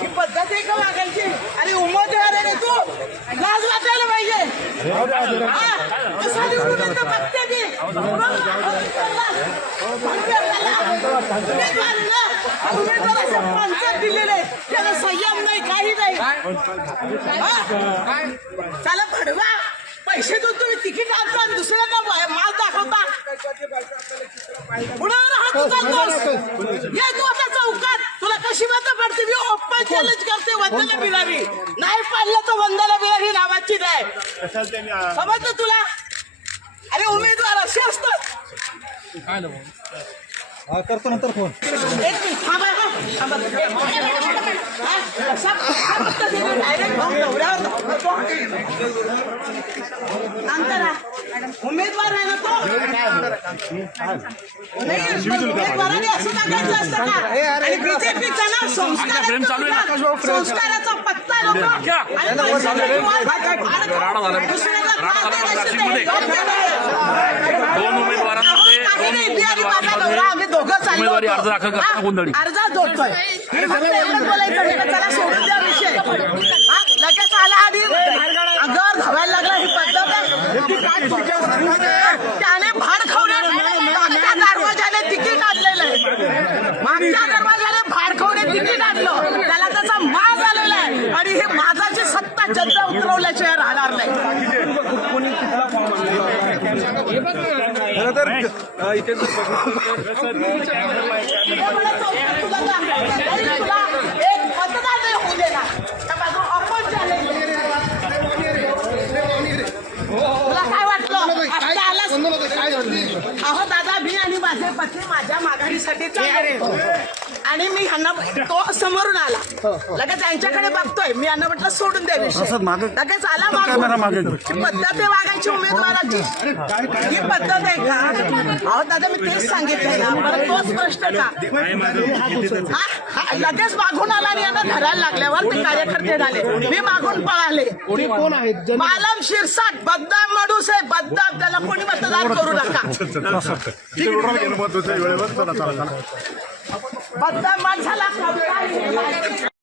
ही पद्धत आहे का वागायची? आणि उमेदवार आहे तू, लाज वाटायला पाहिजे. कसा निवडून येतं बघते मी. उमेदवाराचे पंचायत दिलेले, त्याला संयम नाही, काही नाही. त्याला भडवा पैसे देऊन तुम्ही तिकीट आणता आणि दुसऱ्यांना माल दाखवता. पुढे हात उचलतोस. ये तू आता चौकात, तुला कशी मतं पडते? मी ओपन चॅलेंज करते, वंदना बिरारी नाही पाडलं तर वंदना बिरारी नावाची नाही. समजलं तुला? अरे उमेदवार असे असतात. करतो नंतर फोन. एक मिनिट थांबा. उमेदवार आहे ना तो. उमेदवाराने असं टाकायचं असतं का? आणि बीजेपीचा ना संस्काराचा पत्ता नको आम्ही दोघं चाललो अर्ज जोडतोय. चला सोडून द्या विषय. लगेच आला आधी अंगावर धावायला लागला. ही पद्धत त्याने भाड खावणे मागच्या दरवाजाने तिकीट आणलेलं आहे. मागच्या दरवाजाने भाड खावणे तिकीट आणलं. त्याला त्याचा माज आलेला आहे. आणि ही माजाची सत्ता जनता उतरवल्याशिवाय राहणार नाही. एक मतदार नाही होऊ देणार. तुला काय वाटलं? अहो दादा, मी आणि माझे पत्नी माझ्या माघारीसाठी आणि मी ह्यांना तो समोरून आला. लगेच यांच्याकडे बघतोय. मी यांना म्हटलं सोडून द्या विषय. लगेच आला पद्धत आहे वागायची उमेदवाराची. ही पद्धत आहे का? अहो दादा, मी तेच सांगितलंय ना. परत तोच प्रश्न का? लगेच मागून आला आणि यांना धरायला लागल्यावर ते कार्यकर्ते झाले. मी मागून पळाले. मालम शिरसाट बदनाम माणूस आहे, बदनाम. त्याला कोणी मतदान करू नका. बदनाम माणसाला